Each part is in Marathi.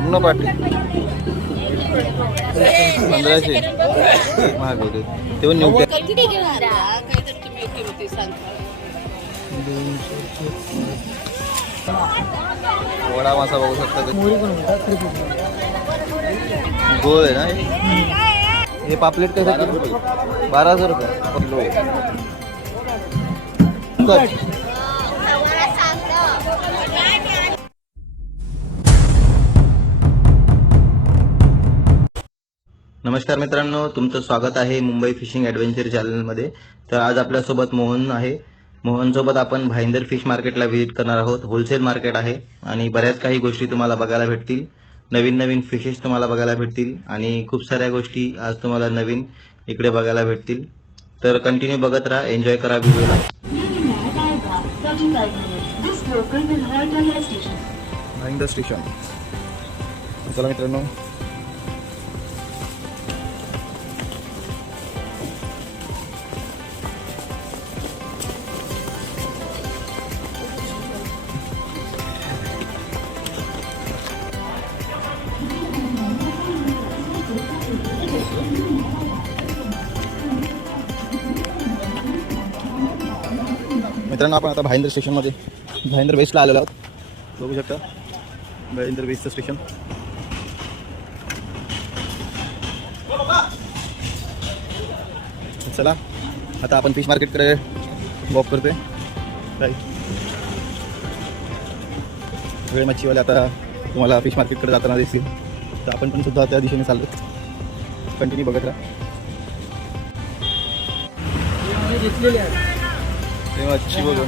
पूर्ण पाठी. पंधराशे. महाग होते तेव्हा निवट्या वडा मासा बघू शकता गोळ आहे ना हे? पापलेट कसं हजार रुपये. किलो. नमस्कार मित्रांनो तुमचं स्वागत आहे मुंबई फिशिंग ॲडव्हेंचर चॅनलमध्ये. तर आज आपल्यासोबत मोहन आहे. मोहनसोबत आपण भाईंदर फिश मार्केटला व्हिजिट करणार आहोत. होलसेल मार्केट आहे आणि बऱ्याच काही गोष्टी तुम्हाला बघायला भेटतील. नवीन नवीन फिशेस तुम्हाला बघायला भेटतील आणि खूप साऱ्या गोष्टी आज तुम्हाला नवीन इकडे बघायला भेटतील. तर कंटिन्यू बघत राहा एन्जॉय करा व्हिडिओला. भाईंदर स्टेशन. चला मित्रांनो मित्रांनो आपण आता भाईंद्र स्टेशनमध्ये भाईंद्र वेस्टला आलेलो आहोत. बघू शकता. भाईंद्र वेस्टचं स्टेशन चला आता आपण फिश मार्केटकडे वॉक करतोय. काय वेळ मच्छीवाले आता तुम्हाला फिश मार्केटकडे जाताना दिसतील. तर आपण पण सुद्धा त्या दिशेने चाललो कंटिन्यू बघत राहा. ते मच्छी बघ.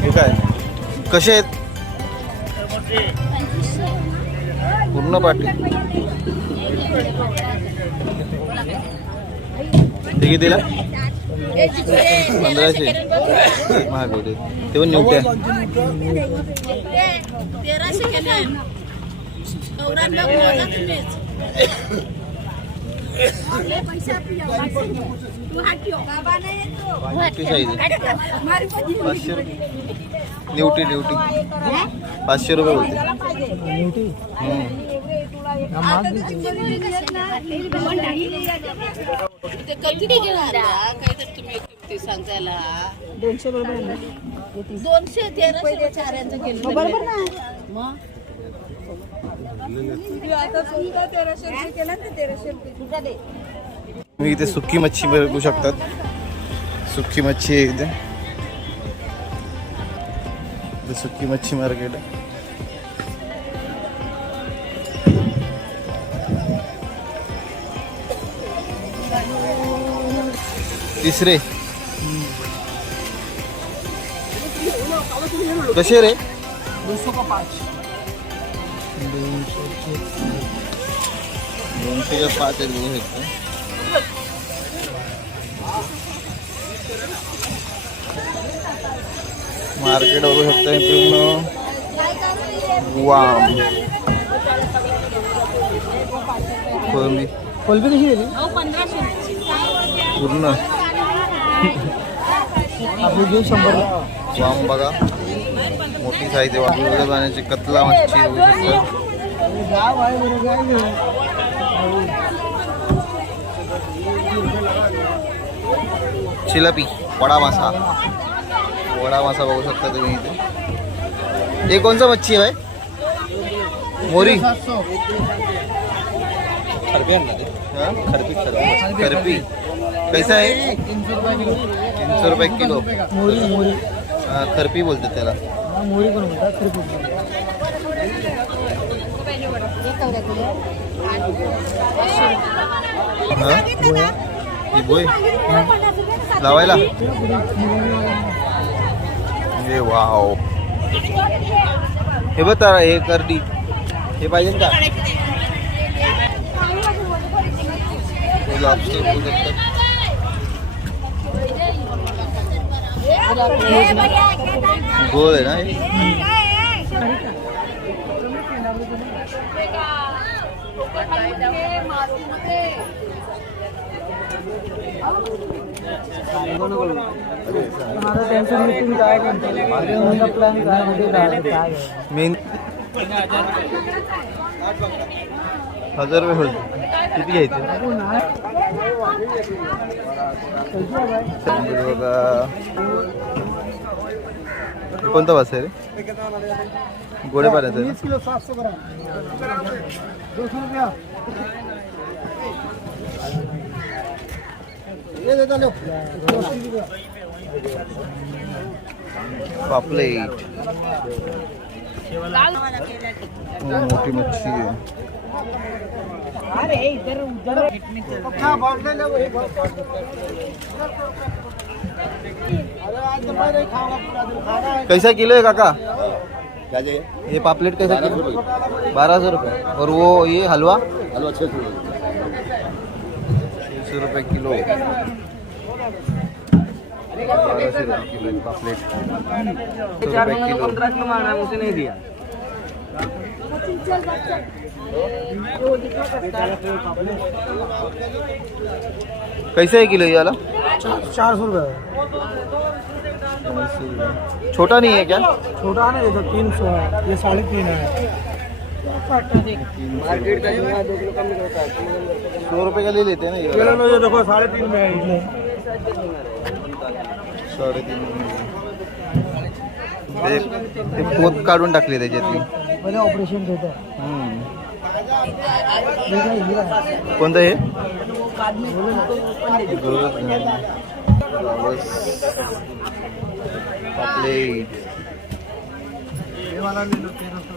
हे काय? कसे आहेत? पूर्ण पाटी ते कितीला पंधराशे. महाग होते ते पण निवट्या मोठी साईज पाचशे रुपये. निवटी निवटी पाचशे रुपये होते. दोनशे तेराशे चाऱ्यांचं केलं बरोबर ना? मग आता सुद्धा तेराशे रुपये केला ना तेराशे रुपये तुम्ही इथे सुकी मच्छी बघू शकतात. सुकी मच्छी आहे इथे. सुकी मच्छी मार्केट आहे. तिसरे. कसे रे? दोनशे का पाच. दोनशेच्या पाच आहेत बघू शकतो मार्केट बघू शकता पूर्ण वाम कोळंबी कोलबी कशी दिली पूर्ण आपली घेऊ शंभर वाम बघा मोठी साईज आहे कतला मच्छी बघू शकता गाव आहे बरं काय घेऊ चिलपी वडा मासा वडा मासा बघू शकता तुम्ही इथे. हे कोणचा मच्छी आहे मोरी. हा? खरपी कैसा आहे? तीन सौ रुपये किलो. हा, खरपी बोलतात त्याला. हा, मोरी पण म्हणतात त्रिपुट लावायला? हे वाव. हे बघ हे करडी. हे पाहिजे का? हे. गोल आहे ना? मेन हज़ार रुपये होईल किती घ्यायचे बघा कोणता वास आहे रे? गोडे पाण्याचं आहे ना? पापलेट मोठी मच्छी आहे कैसा किलो है काका? ये पापलेट कैसा किलो? बारह सौ रुपये। और वो ये हलवा? हलवा छः सौ छः सौ रुपये किलो। बारह सौ रुपये किलो है पापलेट सौ रुपये किलो कैसे है किलो ये वाला? चार सौ रुपये। छोटा नहीं है क्या? छोटा नहीं तो तीन सौ है ये साढ़े तीन है। सौ रुपये का ले लेते हैं ना ये चलो वाला। लो ये देखो साढ़े तीन में है इसमें साडेतीन ते ते पोत काढून टाकले त्याच्यातली पहिले ऑपरेशन देतं हम्म. हे काय हिरा आहे. कोणतं हे गरज नाही. रावस. पापलेट ये वाला ले लो तेरह सौ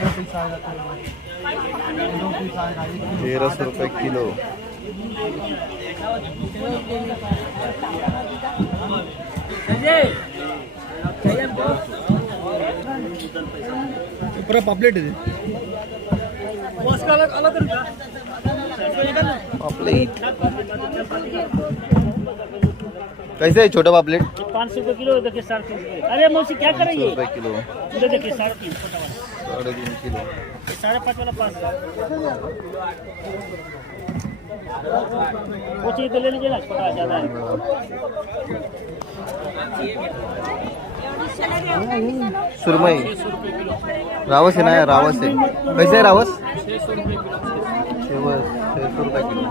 दो पीस आएगा तेरह दो पीस आएगा एक तेरह सौ रुपये किलो पूरा पापलेट है अलग अलग पापलेट। कैसे है छोटा पापलेट? पाँच सौ रुपये किलो देखिए साढ़े तीन सौ रुपये। अरे मौसी क्या सौ करेंगे? रुपये किलो। देखिए साढ़े तीन साढ़े तीन किलो। साढ़े पाँच वाला पाँच चाहिए तो ले लीजिए ना छोटा ज़्यादा है। सुरमई। रावस आहे ना रावस आहे. कैसे आहे रावस? शेवस छे सौ रुपये किलो.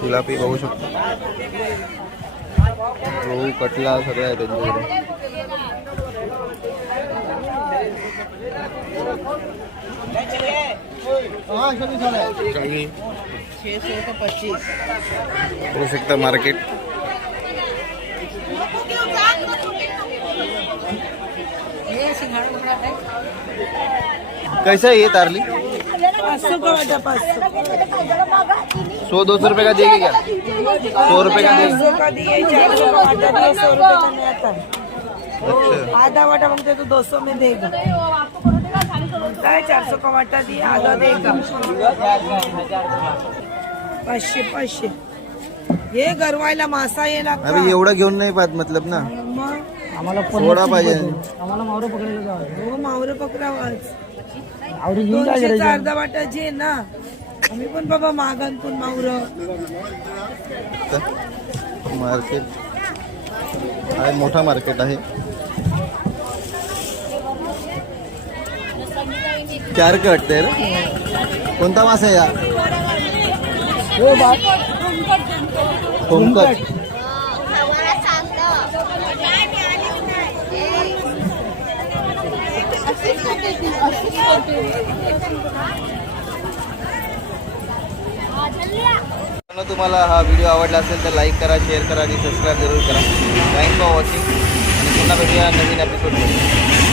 गुलाबी बघू शकतो. रोहू कटला सगळं आहे त्यांच्याकडे. काही बघू शकता मार्केट. कैसा है ये तारली? सौ का सौ दो सौ रुपये का देगी क्या? सौ रुपये का सौ का चार का वाटा सौ रुपये अच्छा. आधा वाटा मांगते तो दो सौ में देगा काय चार सौ का वाटा दिए आधा देगा पाचशे पाचशे. हे गरवायला मासा येला अरे एवढं घेऊन नाही पाहत मतलब ना? मग? आम्हाला सोडा पाहिजे. आम्हाला मावरं पकडायला जावं हो मावरं पकडावाच. आवडी घेऊन काय दोनशेचा करायचं अर्धा वाटा जे ना आम्ही पण बाबा मागण पण मावरं. मार्केट आहे मोठा मार्केट आहे. चार के वाटते रे. कोणता मास आहे या हो होमकट तुम्हाला हा व्हिडिओ आवडला असेल तर लाईक करा शेअर करा आणि सबस्क्राईब जरूर करा. थँक फॉर वॉचिंग आणि पुन्हा भेटूया नवीन एपिसोड